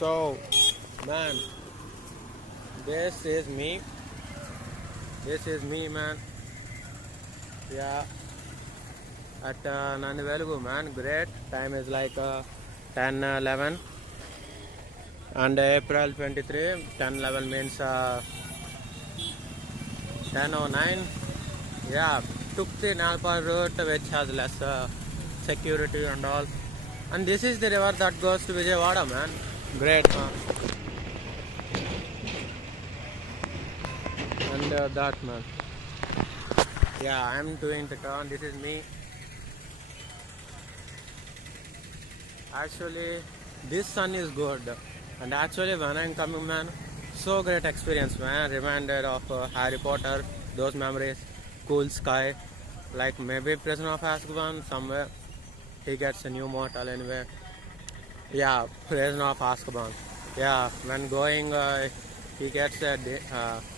So, man, this is me. This is me, man. Yeah, at Nandi Velugu, man. Great. Time is like 10:11, and April 23. 10:11 means 10:09. Yeah, took the Nalpa route, which has less security and all. And this is the river that goes to Vijayawada, man. Great, man. And that, man. Yeah, I'm doing the turn. This is me. Actually, this sun is good. And actually, when I'm coming, man, so great experience, man. Reminded of Harry Potter, those memories, cool sky, like maybe Prisoner of Azkaban somewhere. He gets a new mortal anyway. Yeah, Prisoner of Azkaban. Yeah, when going, he gets a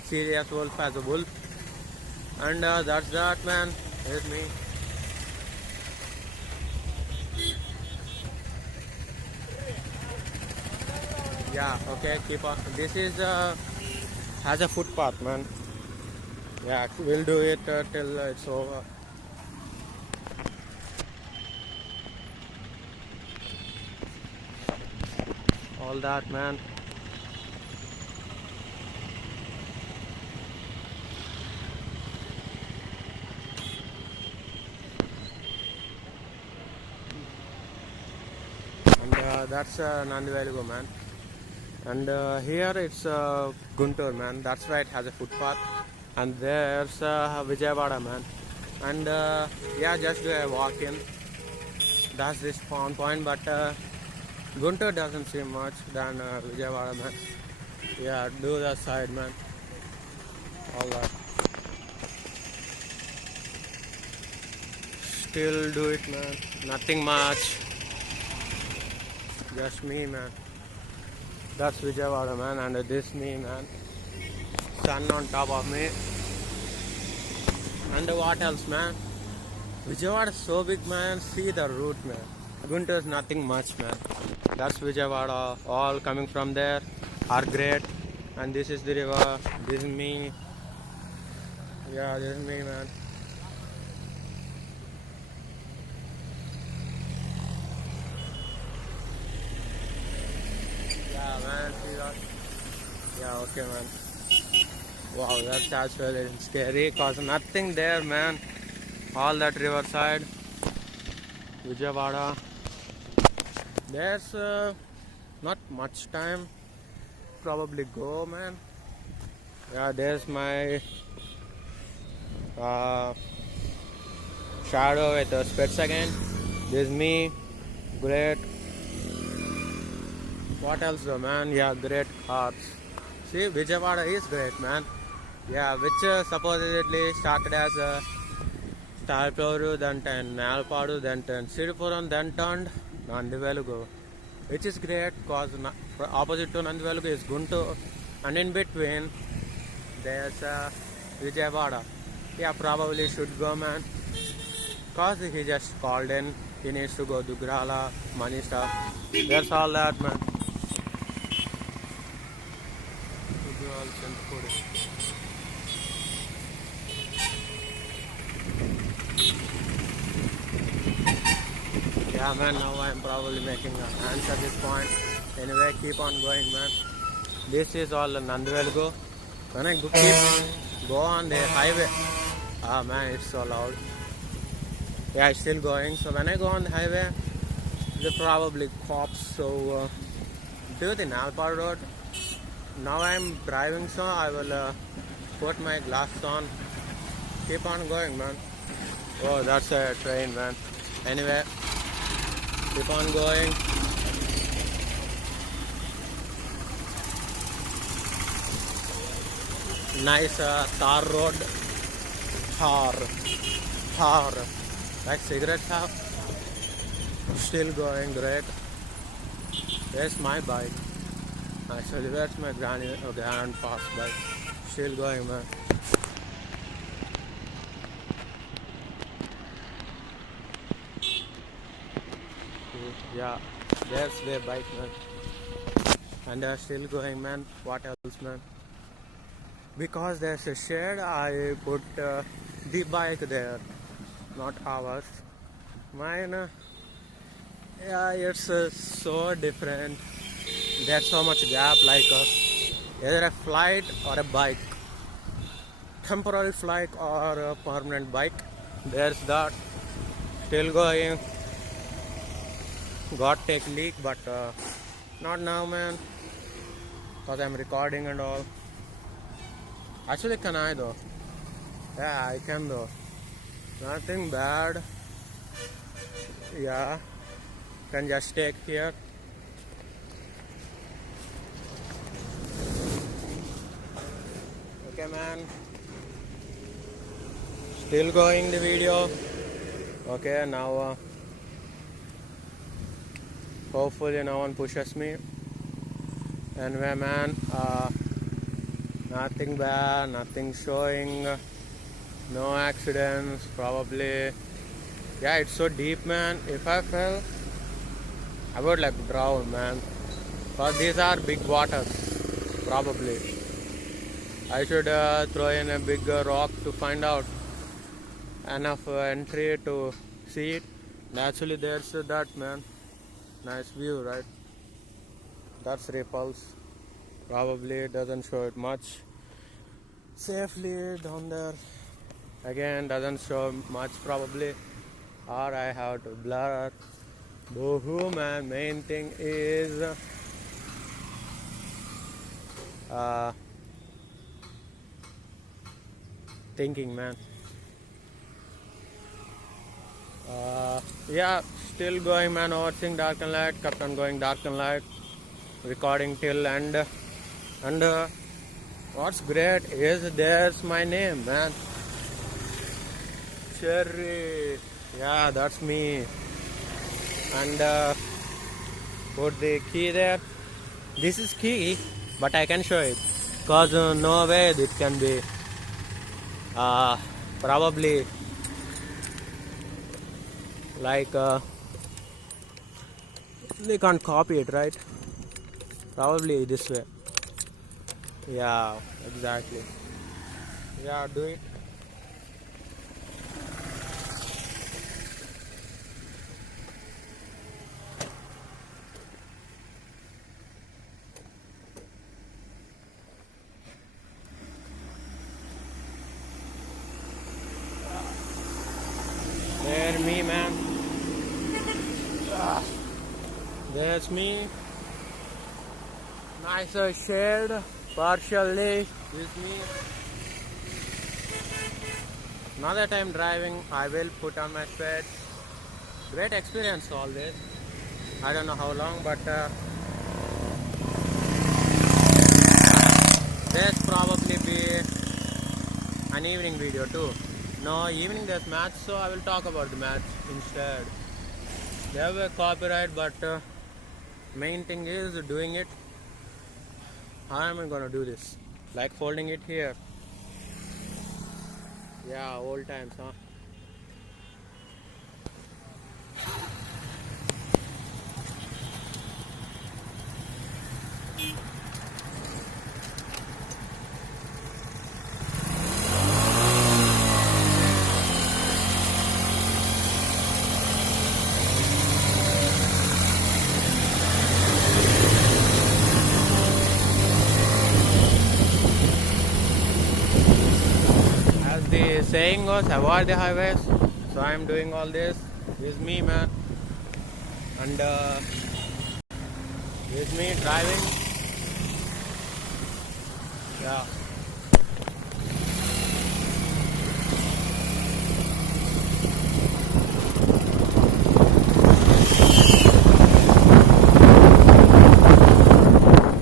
serious wolf as a wolf. And that's that, man. Here's me. Yeah, okay, keep on. This is has a footpath, man. Yeah, we'll do it till it's over. All that, man. And that's Nandi Velugu, man. And here it's Guntur, man. That's why it has a footpath. And there's Vijayawada, man. And yeah, just walk in. That's the spawn point, but Guntur doesn't seem much than Vijayawada, man. Yeah, do the side, man. All that. Still do it, man. Nothing much. Just me, man. That's Vijayawada, man, and this me, man. Sun on top of me. And what else, man? Vijayawada is so big, man. See the route, man. Guntur is nothing much, man. That's Vijayawada. All coming from there are great. And this is the river. This is me. Yeah, this is me, man. Yeah, man. See that? Yeah, okay, man. Wow, that's actually scary cause nothing there, man. All that riverside, Vijayawada. There's not much time. Probably go, man. Yeah, there's my shadow with a split second. There's me. Great. What else, though, man? Yeah, great cars. See, Vijayawada is great, man. Yeah, which supposedly started as a Talpuru, then turned Nalpadu, then turned Sidipuram, then turned Nandi Velugu, which is great because opposite to Nandi Velugu is Guntur, and in between there's Vijayawada. Yeah, probably should go, man, because he just called in. He needs to go to Dugrala, money stuff. That's all that, man. Yeah, man, now I'm probably making a hands at this point. Anyway, keep on going, man. This is all Nandi Velugu. When I go on the highway, man, it's so loud. Yeah, it's still going. So when I go on the highway, there probably cops. So do the Nalpa road. Now I'm driving, so I will put my glasses on. Keep on going, man. Oh, that's a train, man. Anyway, keep on going. Nice tar road. Tar. Like cigarette shop. Still going great. Where's my bike? Actually, where's my grandpa's bike? Still going, man. Yeah, there's their bike, man. and still going, man. What else, man? Because there's a shed, I put the bike there, not ours. Mine, yeah, it's so different. There's so much gap, like either a flight or a bike, temporary flight or a permanent bike. There's that. Still going. Got take leak, but not now, man. Cause I'm recording and all. Actually, can I though? Yeah, I can though. Nothing bad. Yeah, can just take here. Okay, man. Still going the video. Okay, now hopefully no one pushes me. Anyway, man, nothing bad, nothing showing, no accidents, probably. Yeah, it's so deep, man. If I fell, I would like drown, man. Cause these are big waters, probably. I should throw in a big rock to find out enough entry to see it. Naturally, there's that, man. Nice view, right? That's ripples. Probably doesn't show it much. Safely down there. Again, doesn't show much probably. Or I have to blur. Boo-hoo, man. Main thing is thinking, man. Yeah, still going, man. Overseeing dark and light. Kept on going dark and light. Recording till end. And what's great is there's my name, man. Cherry. Yeah, that's me. And put the key there. This is key, but I can show it. Cause no way it can be probably like they can't copy it, right? Probably this way. Yeah, exactly. Yeah, do it. There me, man. There's me. Nicer shade, partially with me. Now that I'm driving, I will put on my sweats. Great experience always. I don't know how long, but there's probably be an evening video too. No, evening there's match, so I will talk about the match instead. They have a copyright, but main thing is doing it. How am I gonna do this? Like folding it here. Yeah, old times, huh? As the saying goes, avoid the highways. So I'm doing all this. This is me, man. And this is me driving. Yeah.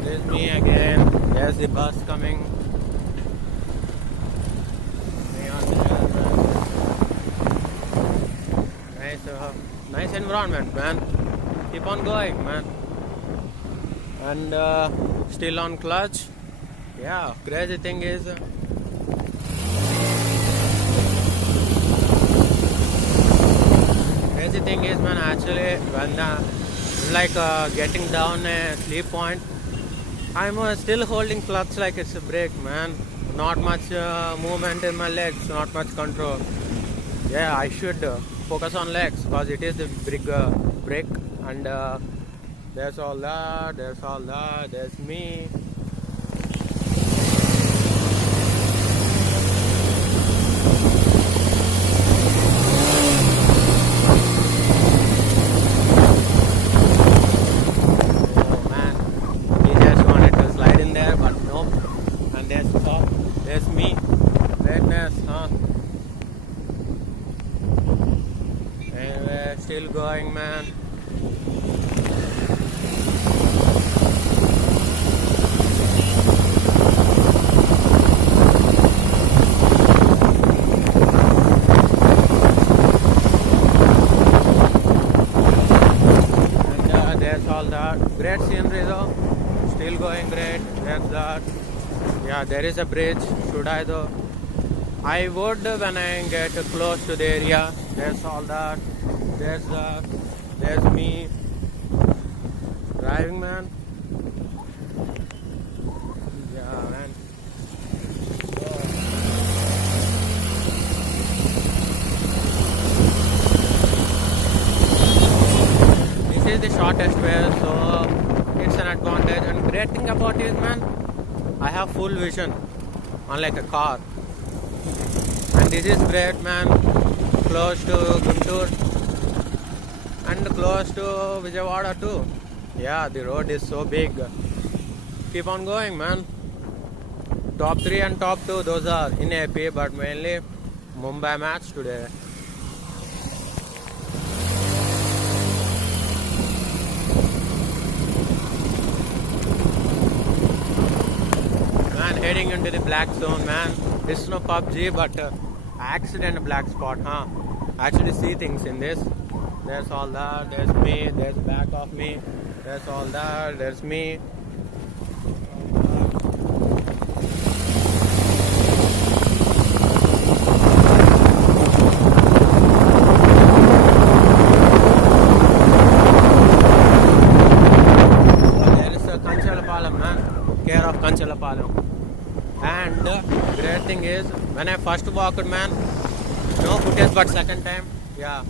This is me again. There's the bus coming. Nice environment, man. Keep on going, man. And still on clutch. Yeah, crazy thing is man, actually when like getting down a sleep point, I'm still holding clutch like it's a brake, man. Not much movement in my legs, not much control. Yeah, I should focus on legs because it is the big brake. And there's all that, there's me. Oh man, he just wanted to slide in there, but nope. And there's me. Redness, huh? Anyway, still going, man. And there's all that. Great scenery though. Still going great. There's that. Yeah, there is a bridge. Should I though? I would when I get close to the area. There's all that. There's that. There's me. Driving, man. Yeah, man. This is the shortest way, so it's an advantage. And great thing about it, man, I have full vision, unlike a car. And this is great, man. Close to Guntur and close to Vijayawada too. Yeah, the road is so big. Keep on going, man. Top 3 and top 2, those are in AP, but mainly Mumbai match today. Man, heading into the black zone, man. It's no PUBG, but accident black spot, huh? I actually see things in this. There's all that, there's me, there's back of me, there's all that, there's me. There is a Kanchalapalam, man, care of Kanchalapalam. And great thing is, when I first walked, man, no footage, but second time, yeah,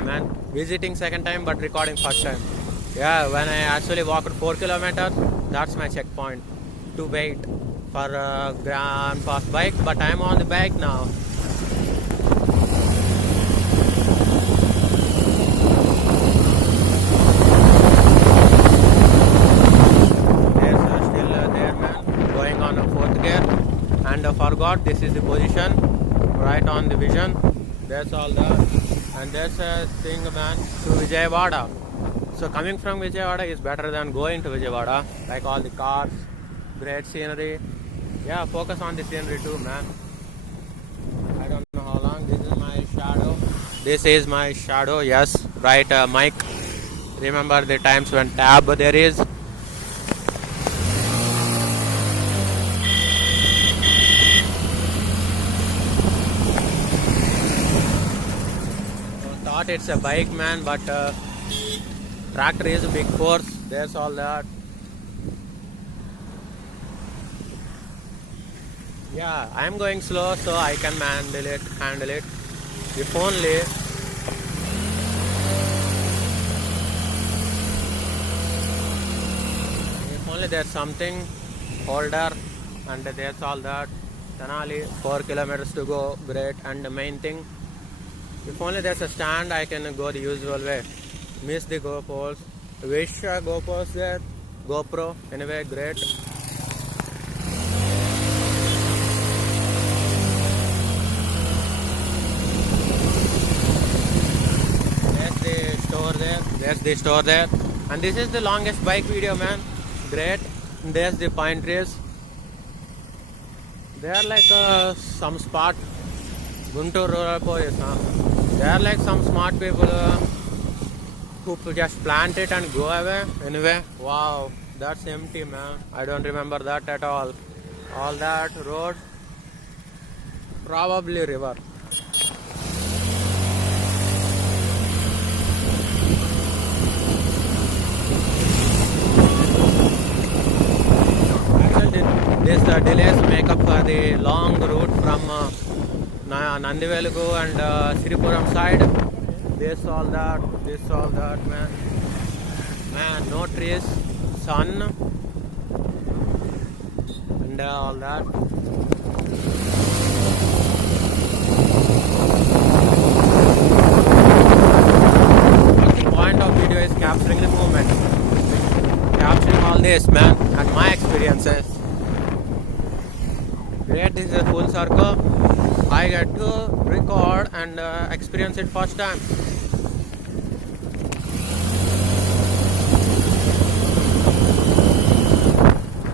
man, visiting second time, but recording first time. Yeah, when I actually walked 4 kilometers, that's my checkpoint to wait for a grand fast bike, but I'm on the bike now. And forgot this is the position right on the vision. That's all that. And that's a thing, man, to Vijayawada. So coming from Vijayawada is better than going to Vijayawada. Like all the cars, great scenery. Yeah, focus on the scenery too, man. I don't know how long. This is my shadow. This is my shadow. Yes, right, Mike. Remember the times when tab there is. It's a bike, man, but tractor is a big force. There's all that. Yeah, I'm going slow, so I can handle it. If only there's something holder, and there's all that. Tenali, 4 kilometers to go. Great. And the main thing, if only there's a stand, I can go the usual way. Miss the GoPros. Wish GoPros there. GoPro. Anyway, great. There's the store there. And this is the longest bike video, man. Great. There's the pine trees. They are like some spot. Guntur rural police, huh? They are like some smart people who just plant it and go away. Anyway, wow, that's empty, man. I don't remember that at all. All that road, probably river. delays make up for the long route from Nandivelugu and Siripuram side. This all that, man. Man, no trees, sun, and all that. The point of video is capturing the moment, capturing all this, man, and my experiences. Great, this is a full circle. I get to record and experience it first time.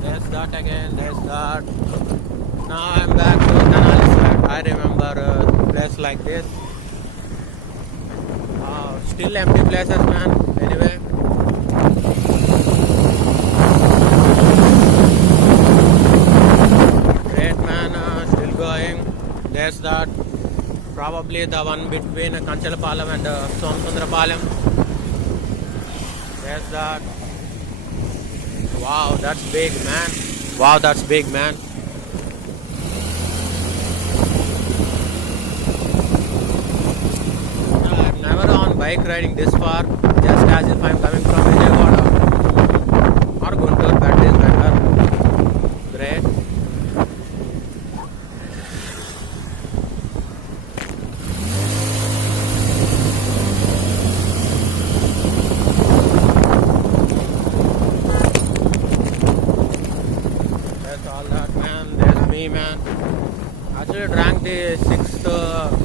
There's that again, there's that. Now I'm back to Tenali side. I remember a place like this. Still empty places, man. Anyway. Great, man. Still going. There's that. Probably the one between Kanchalapalam and Somsundrapalam. There's that. Wow, that's big, man. Wow, that's big, man. I'm never on bike riding this far, just as if I'm coming from Vijayawada or Guntur, that is better. Great. Man, actually drank the 6th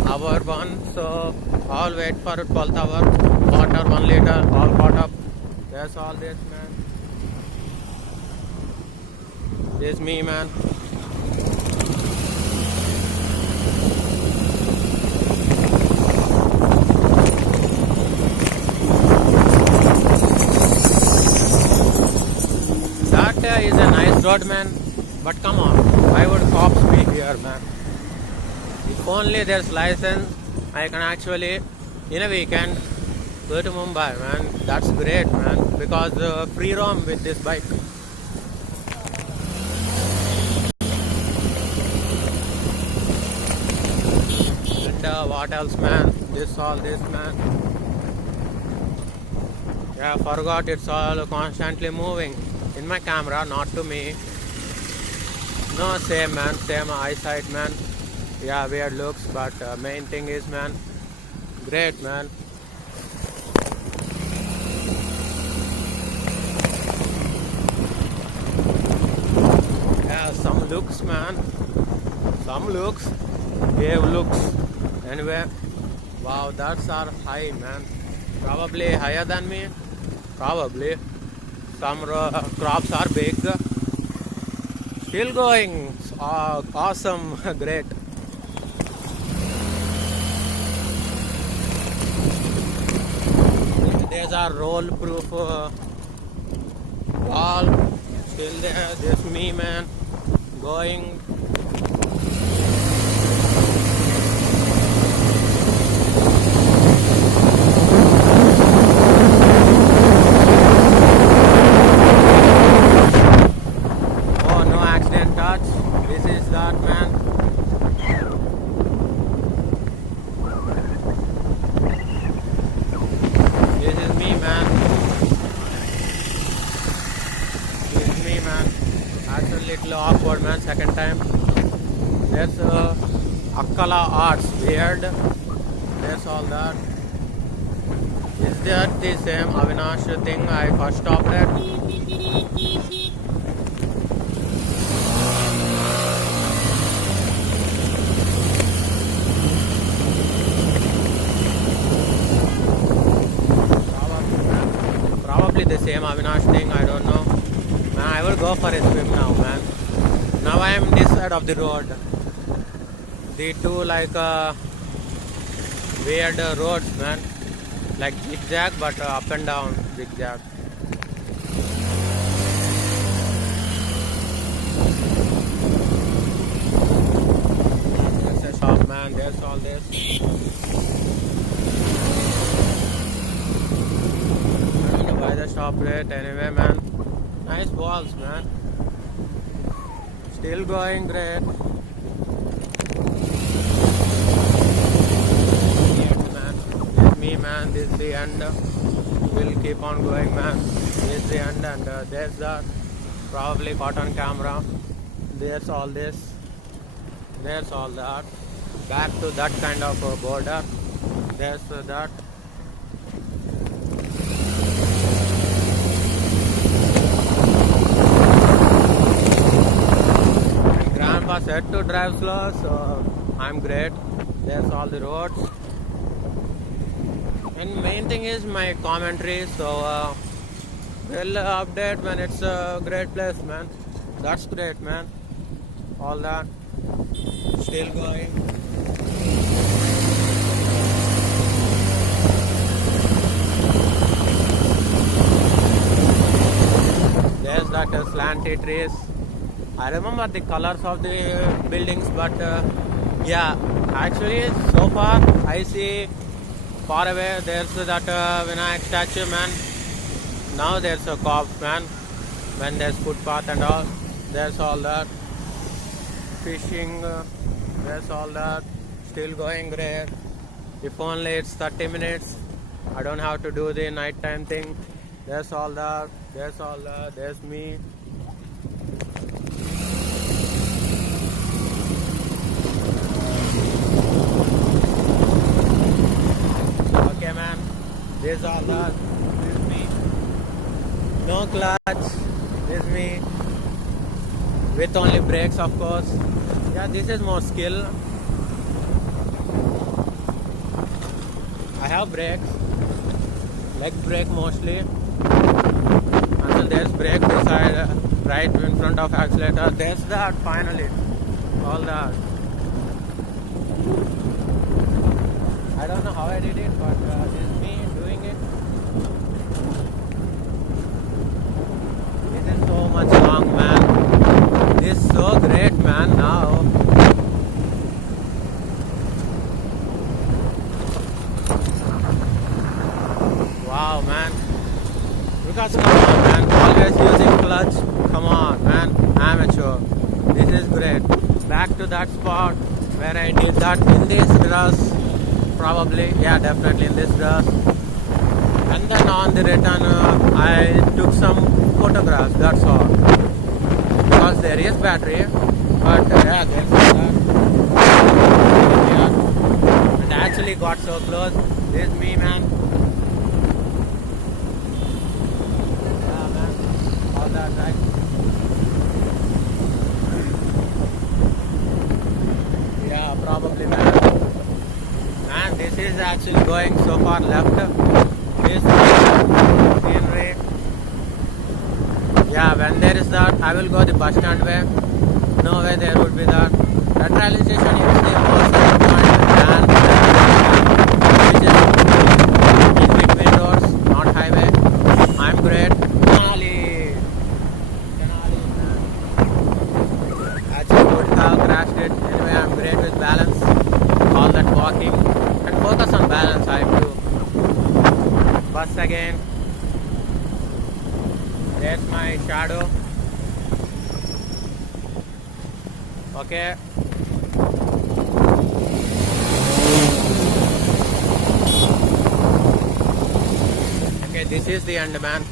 hour one, so I'll wait for 12th hour. Water 1 liter, all caught up. That's all this, man. This is me, man. That is a nice road, man. But come on, why would cops be here, man? If only there's license, I can actually, in a weekend, go to Mumbai, man. That's great, man. Because free roam with this bike. And what else, man? All this, man. Yeah, I forgot it's all constantly moving. In my camera, not to me. No, same, man, same eyesight, man. Yeah, weird looks, but main thing is, man, great, man. Yeah, some looks, man. Some looks. Gave looks. Anyway, wow, that's our high, man. Probably higher than me. Probably. Some crops are big. Still going. Awesome. Great. There's our roll proof wall. Still there. There's me, man. Going. This is that, man. This is me, man. This is me, man. That's a little awkward, man. Second time. There's Akkala Arts. Weird. There's all that. Is that the same Avinash thing I first stopped at? The same Avinash thing, I don't know. Man, I will go for a swim now, man. Now I am this side of the road. The two like weird roads, man. Like zigzag, but up and down zigzag. There's a shop, man. There's all this. By the shop rate anyway, man. Nice balls, man. Still going great. Man. This is me, man. This is the end. We'll keep on going, man. This is the end, and there's that. Probably caught on camera. There's all this. There's all that. Back to that kind of border. There's that. And Grandpa said to drive slow, so I'm great. There's all the roads. And main thing is my commentary, so we'll update when it's a great place, man. That's great, man. All that. Still going. There's that slanty trees. I remember the colors of the buildings, but yeah, actually so far I see far away there's that Vinayak statue, man. Now there's a cop, man. When there's footpath and all, there's all that. Fishing, there's all that. Still going great. If only it's 30 minutes, I don't have to do the nighttime thing. There's all that. There's all that. There's me. Okay, man. This is all that. This is me. No clutch. This is me. With only brakes, of course. Yeah, this is more skill. I have brakes. Leg brake mostly. And then there's brake beside, right in front of accelerator. There's that finally. All that. I don't know how I did it, but this is me doing it. This is so much long, man. This is so great, man, now. Wow, man. Because come on, man. Always using clutch. Come on, man. Amateur. This is great. Back to that spot where I did that in this grass. Probably. Yeah, definitely in this grass. And then on the return, I took some photographs. That's all. Because there is battery. But yeah, there's that. Yeah. And actually got so close. This is me, man. That, right? Yeah, probably, man. Man, this is actually going so far left. This scenery. Yeah, when there is that, I will go the bus stand way. No way there would be that. That railway station is the most point and which is between roads, not highway. I'm great. Crashed it. Anyway, I'm great with balance. All that walking and focus on balance. I do. Bus again. There's my shadow. Okay. Okay, this is the end, man.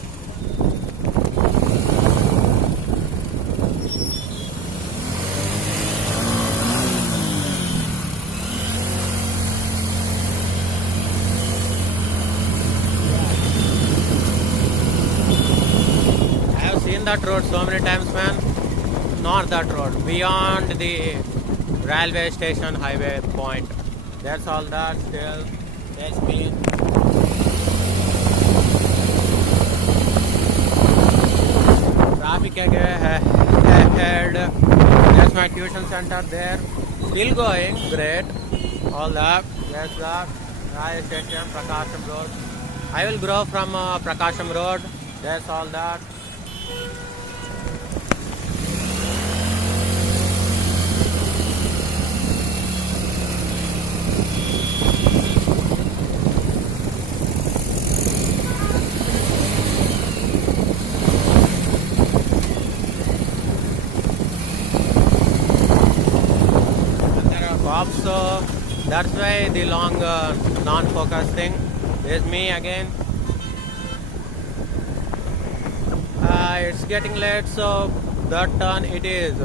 That road so many times, man. Not that road, beyond the railway station highway point. That's all that still. There's me. Traffic ahead. There's my tuition center there. Still going great. All that. There's that railway station, Prakasham Road. I will grow from Prakasham Road. There's all that. That's why the long non-focus thing. There's me again. It's getting late, so that turn it is.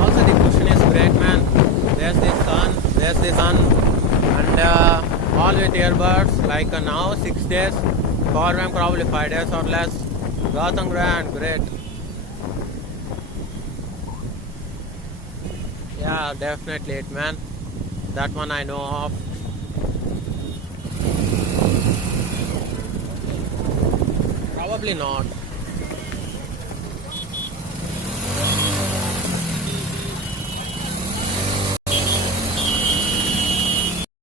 Also the cushion is great, man. There's the sun, and all with earbuds. Like now 6 days, power bank probably 5 days or less. Gotham Grand, great. Yeah, definitely it, man. That one I know of. Probably not.